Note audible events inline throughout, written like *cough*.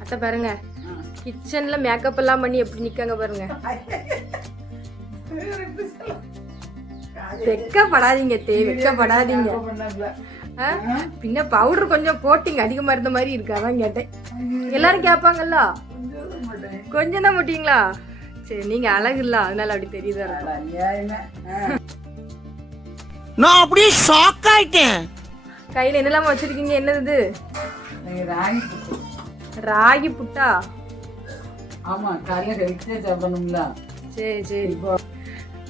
அத்தை பாருங்க. கிச்சன்ல மேக்கப் எல்லாம் பண்ணி எப்படி நிக்காங்க பாருங்க. வெக்கப்படாதீங்க தே வெக்கப்படாதீங்க. ஆ? பின்ன பவுடர் கொஞ்சம் கோட்டிங் அதிகமா இருந்த மாதிரி இருக்கு அதான் கேட்டேன். எல்லாரும் கேட்பாங்கல்ல கொஞ்சம் தான் முட்டிங்களா? சரி நீங்க அழகு இல்ல அதனால அப்படி தெரியுதா? இருக்கும். நான் அப்படியே ஷாக் ஆயிட்டேன். கையில என்னெல்லாம் வச்சிருக்கீங்க என்னது இது? ராகி புட்டு. ஆமா காலையில ஹெல்த்தியா சாப்பிடணும்ல. சரி சரி.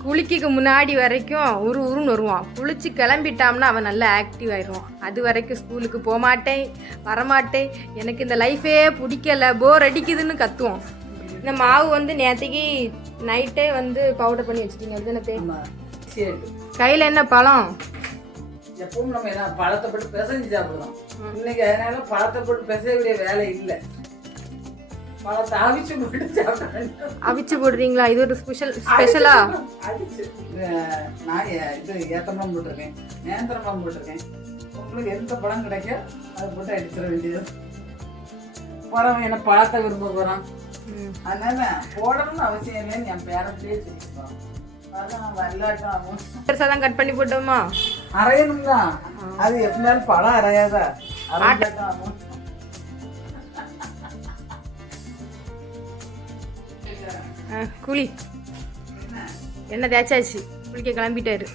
குளிக்க முன்னாடி வரைக்கும் உரு உருன்னு வருவான். குளிச்சு கிளம்பிட்டான்னா அவன் நல்லா ஆக்டிவ் ஆயிடுவான். அது வரைக்கும் ஸ்கூலுக்கு போக மாட்டேன் வரமாட்டேன். எனக்கு இந்த லைஃபே பிடிக்கல போர் அடிக்குதுன்னு கத்துவோம் இந்த மாவு வந்து நேற்றுக்கு நைட்டே வந்து பவுடர் பண்ணி வச்சிட்டீங்க. அப்படிதானே சரி. கையில் என்ன பழம்? எப்பவும் நம்ம பழத்தை போட்டு பிசைஞ்சு சாப்பிடுறோம் இன்னைக்கு அதனால பழத்தை போட்டு பிசையக்கூடிய வேலை இல்லை. பழத்தை அவிச்சு போட்டு சாப்பிட அவிச்சு போடுறீங்களா? இது ஒரு ஸ்பெஷல் ஸ்பெஷலா அடிச்சு அஹ் நான் இது ஏத்தம்பழம் போட்டிருக்கேன். நேந்திரம்பழம் போட்டிருக்கேன். உங்களுக்கு எந்த பழம் கிடைக்க அதை போட்டு அடிச்சிட வேண்டியது. போறவன் என்ன பழத்தை விரும்ப போறான்? அதனால போடணும்னு அவசியம் இல்லைன்னு என் பேரண்ட்லயே சொல்லிருப்பான் அதான் வரலாட்டம் ஆகும் பெருசாக தான் கட் பண்ணி போட்டோமா? அரையணும்ல அது எப்படினாலும் பழம் அரையாதா? குளி என்ன தேய்ச்சாச்சு? குளிக்க கிளம்பிட்டாரு.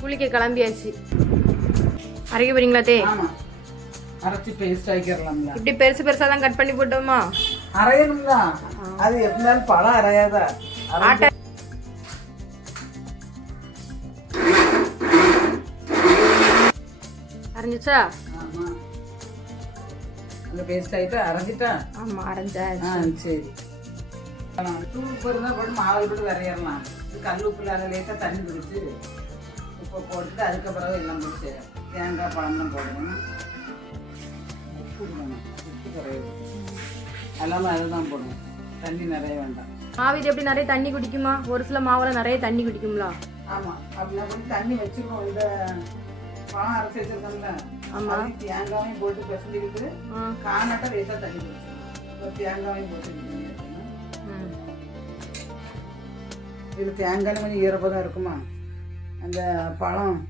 குளிக்க கிளம்பியாச்சு. அரைக்க போறீங்களா தே? அரைச்சு பேஸ்ட் ஆக்கிடலாம்ல. இப்படி பெருசு பெருசா தான் கட் பண்ணி போட்டோமா? அரையணும்ல அது எப்படினாலும் பழம் அரையாதா? ஆட்டை. அரைஞ்சிச்சா? ஆமா. அந்த பேஸ்ட் ஆகிட்டு அரைஞ்சிட்டா? ஆமா அரைஞ்சாச்சு. ஆ சரி. தூள் இருந்தால் போட்டு மாவில் போட்டு விரையிடலாம் கல் உப்பு இல்லாத லேசாக தண்ணி பிடிச்சி உப்பை போட்டுட்டு அதுக்கப்புறம் எல்லாம் பிடிச்சி தேங்காய் பழம்லாம் போடணும். உப்பு போடணும். உப்பு குறையும் எல்லாமே அதுதான் போடணும். தண்ணி நிறைய வேண்டாம். மாவு இது எப்படி நிறைய தண்ணி குடிக்குமா? ஒரு சில மாவுல நிறைய தண்ணி குடிக்கும்ல? ஆமாம் அப்படின்னா கொஞ்சம் தண்ணி வச்சுக்கணும். இந்த பழம் அரைச்சி வச்சிருக்கோம்ல ஆமா. தேங்காயும் போட்டு பிசைஞ்சிக்கிட்டு காணாட்டா லேசாக தண்ணி இப்போ தேங்காயும் போட்டு இது தேங்காயில் கொஞ்சம் ஈரப்பதம் இருக்குமா? அந்த பழம்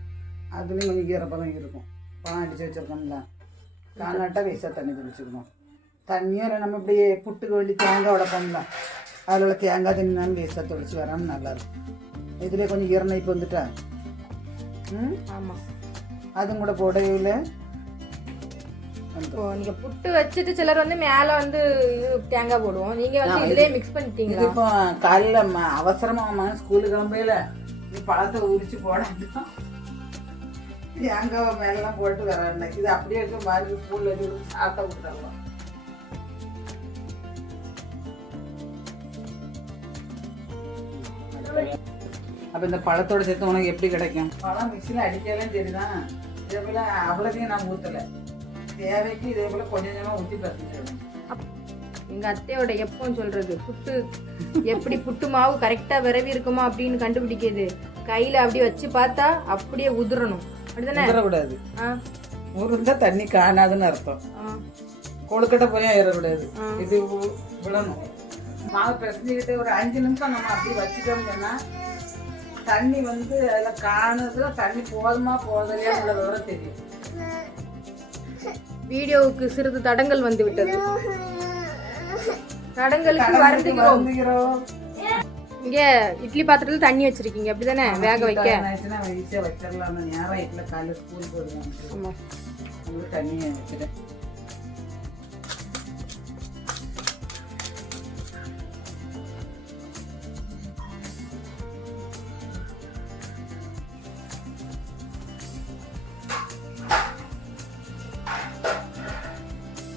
அதுலேயும் கொஞ்சம் ஈரப்பதம் இருக்கும். பழம் அடித்து வச்சிருக்கோம்ல. காணாட்டா லேசாக தண்ணி தெளிச்சுக்கணும். தண்ணியும் இல்லை நம்ம இப்படி புட்டுக்கு வேண்டி தேங்காய் உடப்போம்ல அதில் உள்ள தேங்காய் தண்ணினாலும் லேசாக தெளிச்சு வராமல் நல்லாயிருக்கும் இதுலேயே கொஞ்சம் ஈரணைப்பு வந்துட்டா? ம்? ஆமா. அதுவும் கூட போடையில். இப்போ நீங்க புட்டு வச்சுட்டு சிலர் வந்து மேல வந்து தேங்காய் போடுவோம். நீங்க வந்து இதுலயே மிக்ஸ் இது பண்ணிட்டீங்களா இப்போ காலையில் ம அவசரமாக மகன் ஸ்கூலுக்கு கிளம்பையில. நீ பழத்தை உரிச்சு போடாட்டோம். தேங்காய் மேலாம் போட்டு வராங்க இது அப்படியே வச்சு மாதிரி ஸ்கூலில் சாப்பிட்ட விட்டுறாங்க அப்போ இந்த பழத்தோட சேர்த்து உனக்கு எப்படி கிடைக்கும்? பழம் மிக்சியில் அடிக்கலாம் சரிதான். இதே போல் அவ்வளோதையும் நான் ஊற்றலை தேவைக்கு இதே போல் கொஞ்சம் கொஞ்சமாக ஊற்றி பசிச்சிடணும் எங்க அத்தையோட எப்பவும் சொல்றது புட்டு எப்படி புட்டு மாவு கரெக்டா விரவி இருக்குமா அப்படின்னு கண்டுபிடிக்கிறது. கையில அப்படியே வச்சு பார்த்தா அப்படியே உதிரணும். அப்படிதானே? ஆ, உருந்தா தண்ணி காணாதுன்னு அர்த்தம். கொழுக்கட்டை போய் ஏறக்கூடாது. இது விடணும். மாவு பிசைஞ்சுக்கிட்டு ஒரு அஞ்சு நிமிஷம் நம்ம அப்படி வச்சுட்டோம்னு சொன்னா தண்ணி வந்து அதில் காணுது தண்ணி போதுமா போதலையா உள்ள விவரம் தெரியும். வீடியோவுக்கு சிறிது தடங்கள் வந்து விட்டது. தடங்களுக்கு வருந்துகிறோம். இங்க இட்லி பாத்திரத்துல தண்ணி வச்சிருக்கீங்க அப்படிதானே? வேக வைக்க. வச்சிடலாம் நேரம் வீட்டில் காலையில் ஸ்கூல் உங்களுக்கு தண்ணியை வச்சுட்டேன்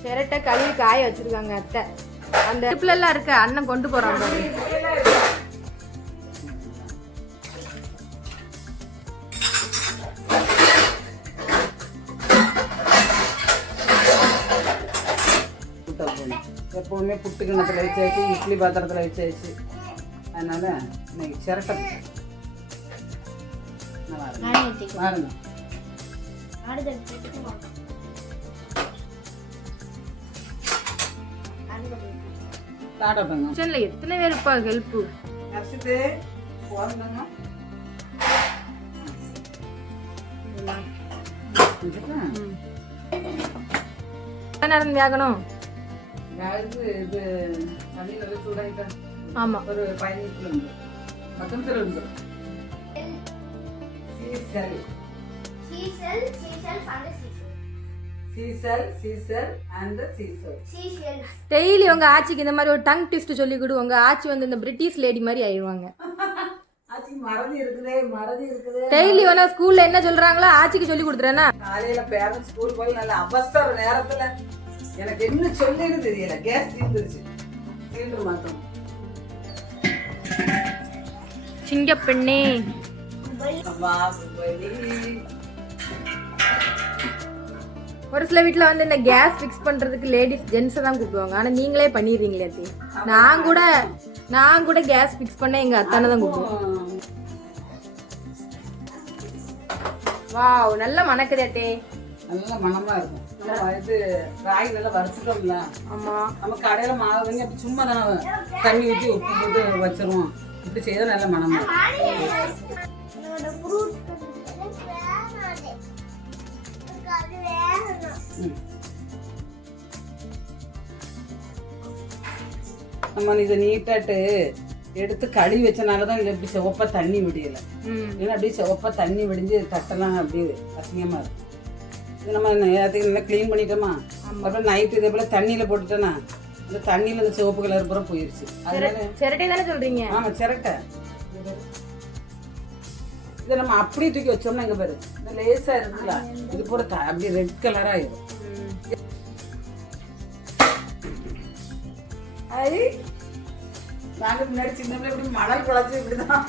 சிரட்டை கழுவி காய வச்சிருக்காங்க அத்தை. அந்த அடுப்புல எல்லாம் இருக்க அண்ணன் கொண்டு பாருங்க. போடணும் எப்பவுமே புட்டு கிண்ணத்தில் வச்சாச்சு இட்லி பாத்திரத்தில் வச்சாச்சு. அதனால இன்னைக்கு சிரட்டை இருக்கும். பாருங்க கிச்சனில் எத்தனை ஹெல்ப்பு நர்சிட்டு போகிறோம் நேரம் வேகணும் ஆமாம் ஒரு பதினஞ்சு நிமிஷம் இருந்து seashell. and the seashell. Seashell seashell and seashell Seashells. Daily உங்கள் ஆச்சிக்கு இந்த மாதிரி ஒரு டங் ட்விஸ்ட் சொல்லி கொடு. உங்கள் ஆச்சி வந்து இந்த பிரிட்டிஷ் லேடி மாதிரி ஆயிடுவாங்க. *laughs* டெய்லி வேணா ஸ்கூலில் என்ன சொல்கிறாங்களோ ஆச்சிக்கு சொல்லி கொடுத்துறேன்னா. காலையில பேரண்ட்ஸ் ஸ்கூல் போய் நல்ல அவசர நேரத்துல எனக்கு என்ன சொல்லுன்னு தெரியல. கேஸ் தீர்ந்துருச்சு சிலிண்டர் மாத்தணும். சிங்கப்பெண்ணே. ஒரு சில வீட்டில் வந்து இந்த கேஸ் ஃபிக்ஸ் பண்ணுறதுக்கு லேடிஸ் ஜென்ஸை தான் கூப்பிடுவாங்க. ஆனால் நீங்களே பண்ணிடுறீங்களே அத்தி. நான் கூட நான் கூட கேஸ் ஃபிக்ஸ் பண்ண எங்கள் அத்தானை தான் கூப்பிடுவேன். வாவ் நல்ல மணக்குது அத்தே. நல்ல மணமா இருக்கும். நம்ம இது ராகி நல்லா வறுத்துட்டோம்ல. ஆமாம் நம்ம கடையில மாவு வாங்கி அப்படி சும்மா தானே தண்ணி ஊற்றி உப்பு போட்டு வச்சிருவோம். இப்படி செய்தால் நல்ல இருக்கும். நம்ம இதை நீட்டாட்டு எடுத்து கழுவி வச்சனால தான் இதில் இப்படி சிவப்பா தண்ணி விடியலை. ஏன்னா அப்படியே சிவப்பா தண்ணி விடிஞ்சு தட்டெல்லாம் அப்படியே அசிங்கமாக இருக்கும் இது நம்ம நேரத்துக்கு நல்லா க்ளீன் பண்ணிட்டோமா? அப்புறம் நைட்டு இதே போல் தண்ணியில் போட்டுட்டோன்னா அந்த தண்ணியில் இந்த சிவப்பு கலர் பூரா போயிடுச்சு அதனால சிரட்டை தானே சொல்கிறீங்க ஆமாம் சிரட்டை. இதை நம்ம அப்படியே தூக்கி வச்சோம்னா இங்கே பாரு? இந்த லேசாக இருக்குல்ல? இது பூரா த- அப்படியே ரெட் கலராக ஆயிடும் ஐ நாங்கள் முன்னாடி சின்ன பிள்ளை இப்படி மணல் குழச்சி இப்படி தான்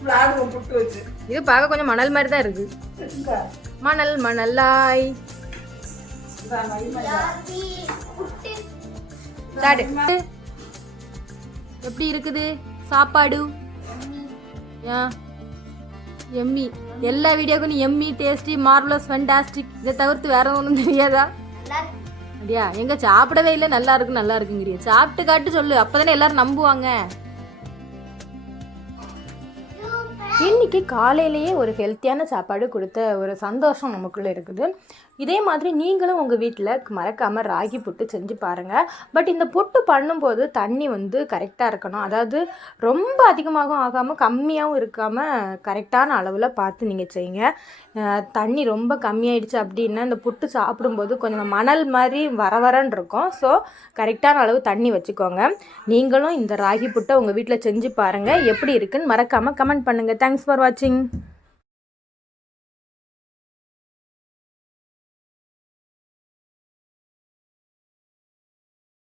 விளாடுவோம் புட்டு வச்சு. இது பார்க்க கொஞ்சம் மணல் மாதிரி தான் இருக்குது இந்தா, மணல் மணலாய். எப்படி இருக்குது? சாப்பாடு? ஏன் எம்மி. எல்லா வீடியோக்கும் நீ எம்மி டேஸ்டி மார்வலஸ் ஃபண்டாஸ்டிக் இதை தவிர்த்து வேற ஒன்றும் தெரியாதா? அப்படியா? எங்க சாப்பிடவே இல்லை. நல்லா இருக்கு நல்லா இருக்குங்கிறிய. சாப்பிட்டு காட்டு சொல்லு. அப்பதானே எல்லாரும் நம்புவாங்க. இன்னைக்கு காலையிலேயே ஒரு ஹெல்த்தியான சாப்பாடு கொடுத்த ஒரு சந்தோஷம் நமக்குள்ளே இருக்குது. இதே மாதிரி நீங்களும் உங்கள் வீட்டில் மறக்காமல் ராகி புட்டு செஞ்சு பாருங்கள் பட் இந்த புட்டு பண்ணும்போது தண்ணி வந்து கரெக்டாக இருக்கணும். அதாவது ரொம்ப அதிகமாகவும் ஆகாமல் கம்மியாகவும் இருக்காமல் கரெக்டான அளவில் பார்த்து நீங்கள் செய்யுங்க. தண்ணி ரொம்ப கம்மியாயிடுச்சு அப்படின்னா இந்த புட்டு சாப்பிடும்போது கொஞ்சம் மணல் மாதிரி வர வரன்னு இருக்கும். ஸோ கரெக்டான அளவு தண்ணி வச்சுக்கோங்க. நீங்களும் இந்த ராகி புட்டை உங்கள் வீட்டில் செஞ்சு பாருங்கள் எப்படி இருக்குன்னு மறக்காமல் கமெண்ட் பண்ணுங்கள் thanks for watching.